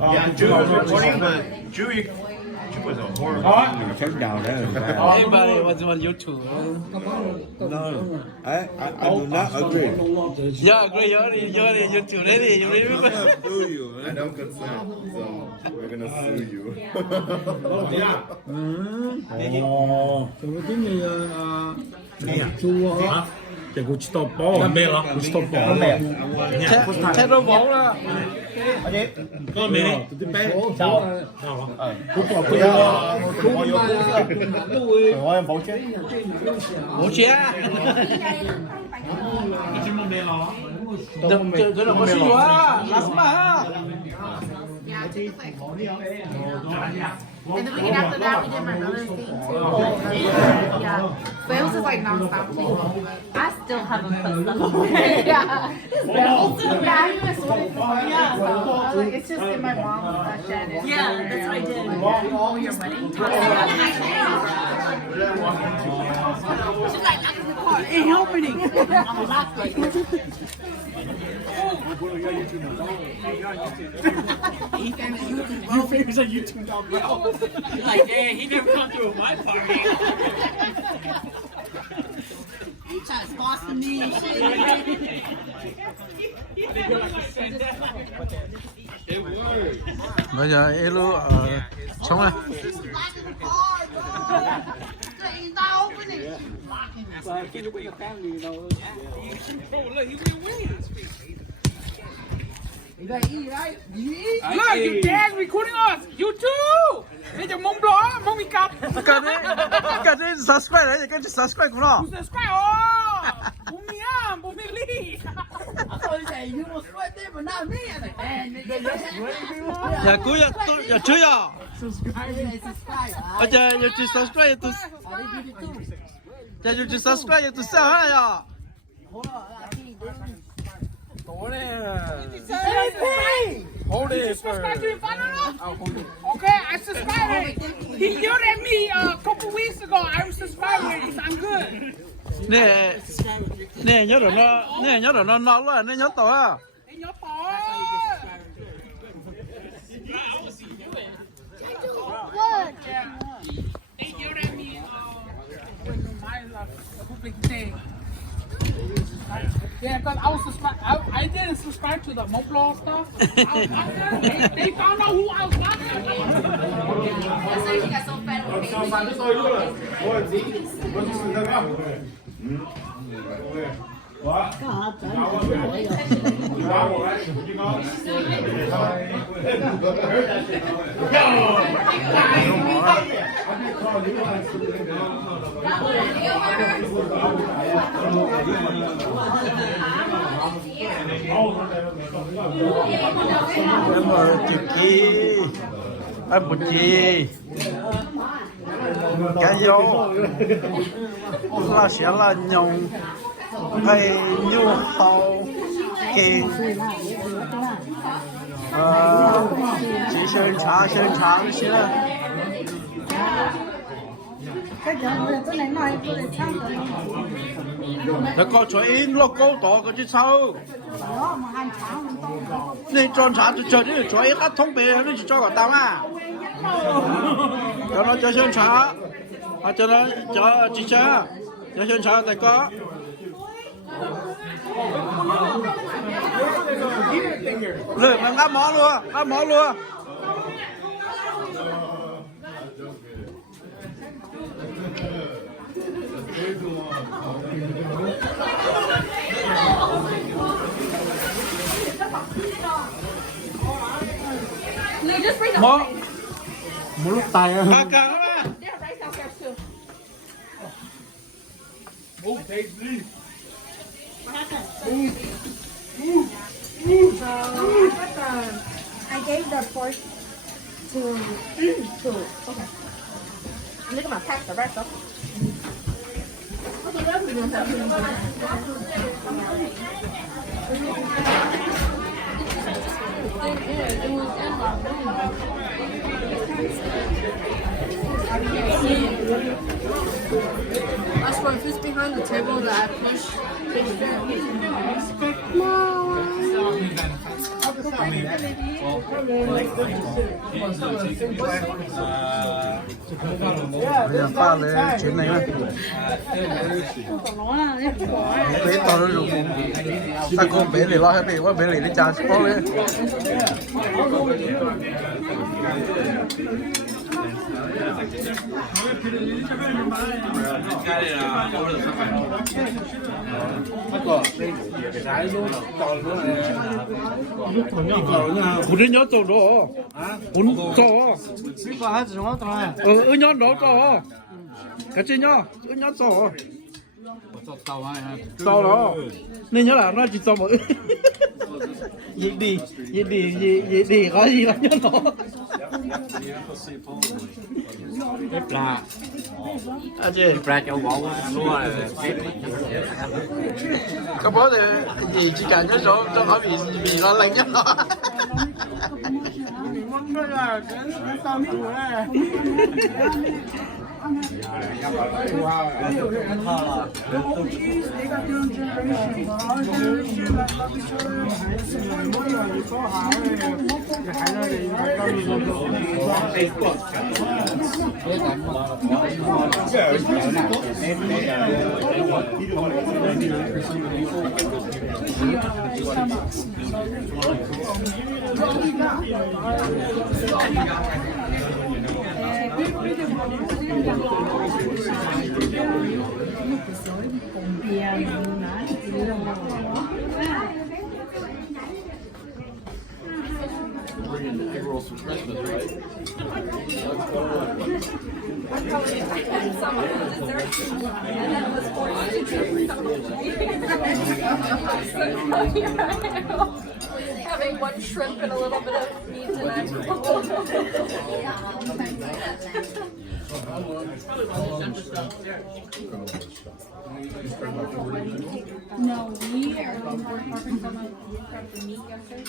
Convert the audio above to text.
Yeah, Jew was recording, but Jew was a horrible. Check down there. Everybody was on YouTube. No, I do not agree. Yeah, agree. You're on YouTube. Ready? You remember? Do you? I don't consent, so we're gonna sue you. Rồi cái gì chua hả? Thì của chị tộc bò. Mẹ đó. Của chị tộc bò. Thế đâu bóng là. Có mẹ đi. Chào. Của tộc bò. Bố chế. Đừng cái nó có gì quá. Lát mà. And the weekend after that, we did my brother's thing too. Yeah. But it was just like non-stop too. I still haven't put stuff on it. Yeah. Yeah, I even sold before. Yeah. So I was like, it's just in my mom's shed. Yeah, that's what I did. All your wedding time. She's like, I'm in the car. It happening. I'm laughing. You famous on YouTube now, bro. Like, hey, he never come through my party. He tried to Boston me and shit. Bây giờ Elu sống này. Look, your dad's recording us. You too. Bây giờ mông đó, mông bị cặp. Cái này subscribe đấy, cái subscribe của nó. Subscribe. Bố mi à, bố mi ly. Dạ cuối giờ chơi à? Bây giờ chỉ subscribe tôi. Giờ chỉ subscribe tôi sao hả ya? Hold it. Subscribe to your father? Okay, I subscribed. He yelled at me a couple weeks ago. I'm subscribed already, so I'm good. Nè nhớ rồi nó luôn, nè nhớ tao à. And your fault. They yelled at me when my public day. Yeah, because I was subscribed. I didn't subscribe to the Moblaw stuff. They found out who I was watching. That's why he got so fat with Em ở em một chi cái vô là sẽ là nhung hay nhu hậu kỳ chỉ sơn trà xí là nó có chỗ in logo đó có chứ sao nên tròn trà cho chơi đi chỗ in các thông bề nó chỉ cho cả tao à cho nó cho sơn trà cho nó cho chỉ cho sơn trà tại có lười mà ngáp mỏ luôn mỏ Một lúc tay á. cả đó mà I gave the pork to okay. Look at my pack the rest of. That's why if it's behind the table that I push. bây giờ pha lên chuyện này á bé to nó rụng ta con bé này lo hết đi quá bé này đi chào sport lên 우리 녀도 너, 우리 저, 녀 너, 같이 녀 저, tao đó, nên nhớ là nó chỉ tao mỗi, gì đi có gì lắm nhớ nó. À chị, cái bố thì gì chỉ cần cái số cho nó bị lo lắng nhất nó. Having one shrimp and a little bit of meat in it. No, we are harvesting some of the meat yesterday.